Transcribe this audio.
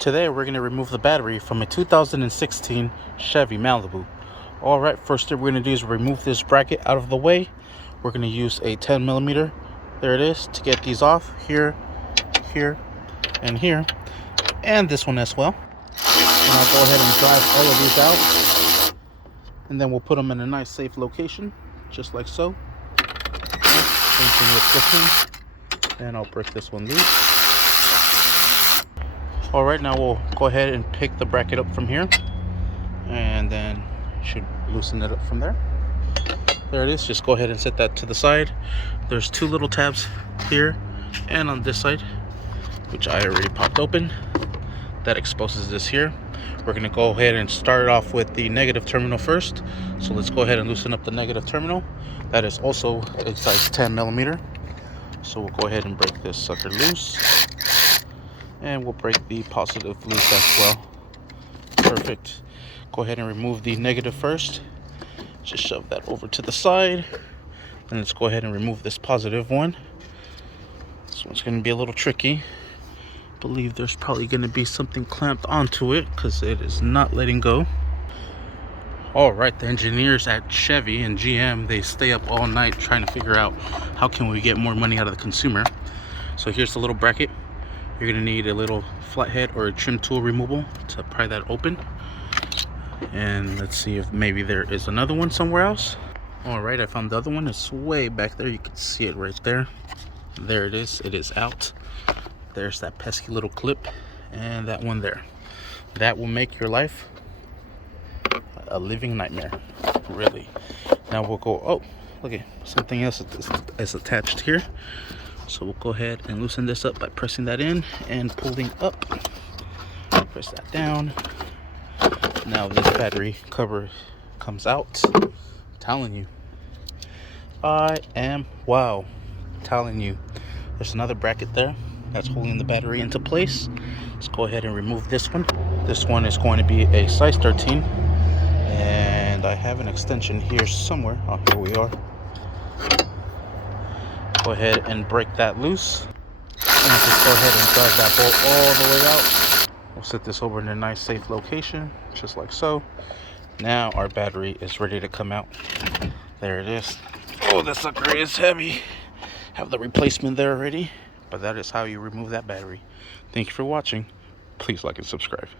Today we're going to remove the battery from a 2016 Chevy Malibu. Alright, first thing we're going to do is remove this bracket out of the way. We're going to use a 10mm, there it is, to get these off. Here, here, and here. And this one as well. And I'll go ahead and drive all of these out. And then we'll put them in a nice safe location, just like so. Same thing with this one. And I'll break this one loose. Alright, now we'll go ahead and pick the bracket up from here, and then should loosen it up from there. There it is. Just go ahead and set that to the side. There's two little tabs here and on this side, which I already popped open. That exposes this here. We're going to go ahead and start off with the negative terminal first. So let's go ahead and loosen up the negative terminal. That is also a size 10mm. So we'll go ahead and break this sucker loose. And we'll break the positive loose as well. Perfect. Go ahead and remove the negative first. Just shove that over to the side. And let's go ahead and remove this positive one. This one's going to be a little tricky. I believe there's probably going to be something clamped onto it because it is not letting go. Alright, the engineers at Chevy and GM, they stay up all night trying to figure out how can we get more money out of the consumer. So here's the little bracket. You're going to need a little flathead or a trim tool removal to pry that open. And let's see if maybe there is another one somewhere else. Alright, I found the other one. It's way back there. You can see it right there. There it is. It is out. There's that pesky little clip. And that one there. That will make your life a living nightmare. Really. Now we'll go... Oh, look at something else is attached here. So we'll go ahead and loosen this up by pressing that in and pulling up. Press that down. Now this battery cover comes out. I'm telling you. Wow. I'm telling you. There's another bracket there that's holding the battery into place. Let's go ahead and remove this one. This one is going to be a size 13. And I have an extension here somewhere. Oh, here we are. Go ahead and break that loose, and just go ahead and drive that bolt all the way out. We'll set this over in a nice safe location, just like so. Now our battery is ready to come out. There it is. Oh, that sucker is heavy. Have the replacement there already, but that is how you remove that battery. Thank you for watching. Please like and subscribe.